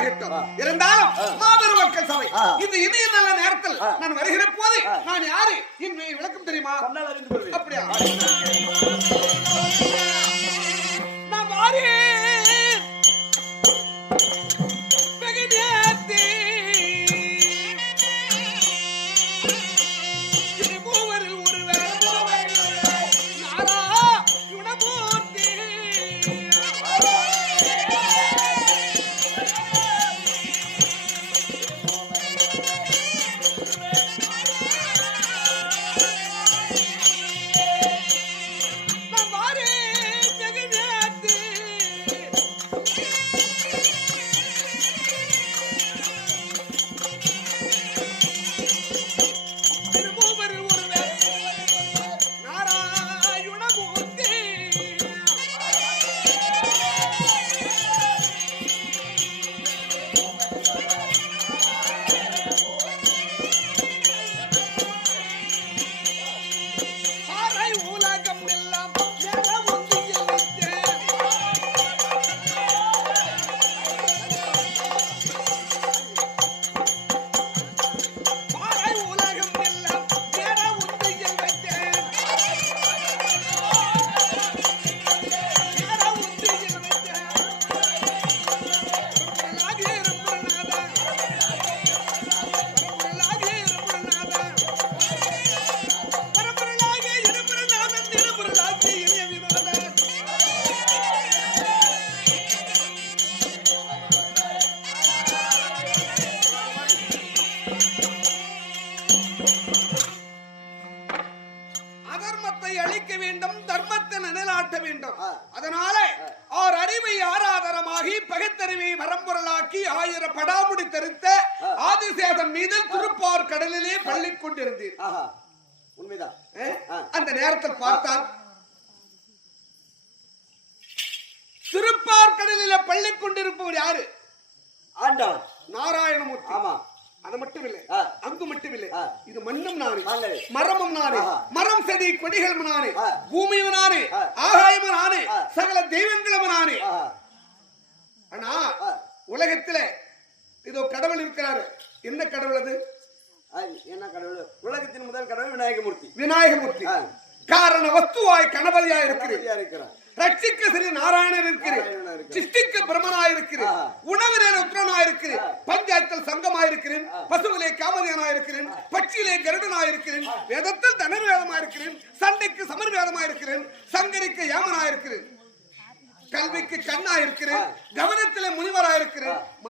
ஆகட்டும். இருந்தாலும் மாபெரும் மக்கள் சபை இந்த இனிய நல்ல நேரத்தில் நான் வருகிற போது நான் யாரு என்று விளக்கம் தெரியுமா? அப்படியா? நான் வாரேன் அழிக்க வேண்டும், தர்மத்தை நிலைநாட்ட வேண்டும். அதனால ஆர் அறிவை ஆராதரமாகி பகைத்தறிவை வரம்பொருளாக்கி 1000 படாமுடி தரித்த ஆதிசேதன் மீது திருப்பார் கடலிலே பள்ளி கொண்டிருந்தீர். உண்மைதான். அந்த நேரத்தில் பார்த்தால் திருப்பார் கடலிலே பள்ளி கொண்டிருப்பவர் யாரு? ஆண்டவன் நாராயணமூர்த்தி. ஆமா. அது மட்டும் இல்லை, அங்கு மட்டும் இல்லை, இது மண்ணும் நானே, நானே, மரமும் நானே, மரம் செடி கொடிகளும் நானே, பூமியும் நானே, ஆகாயமும் நானே, சகல தெய்வங்களும் நானே. ஆனா உலகத்திலே இதோ கடவுள் இருக்கிறாரு. என்ன கடவுள் அது? என்ன கடவுள்? உலகத்தின் முதல் கடவுள் விநாயகமூர்த்தி. விநாயகமூர்த்தி காரண வஸ்துவாய் கணபதியாய் இருக்கிறார். ரட்சிக்க ஸ்ரீ நாராயணர் இருக்கிறேன், சிஷ்டிக்க பிரம்மனாயிருக்கிறேன், உணவிலே ருத்ரனாயிருக்கிறேன், பஞ்சாயத்தில் சங்கமாயிருக்கிறேன், பசுவிலே காமதேனாயிருக்கிறேன், பட்சியிலே கருடனாயிருக்கிறேன், வேதத்தில் தனர்வேதமாயிருக்கிறேன், சண்டைக்கு சமர்வேதமாயிருக்கிறேன், சங்கரிக்கு யாமனாயிருக்கிறேன், கல்விக்கு கண்ணாயிருக்கிறேன், கவனத்திலே முனிவராயிருக்கிறேன்.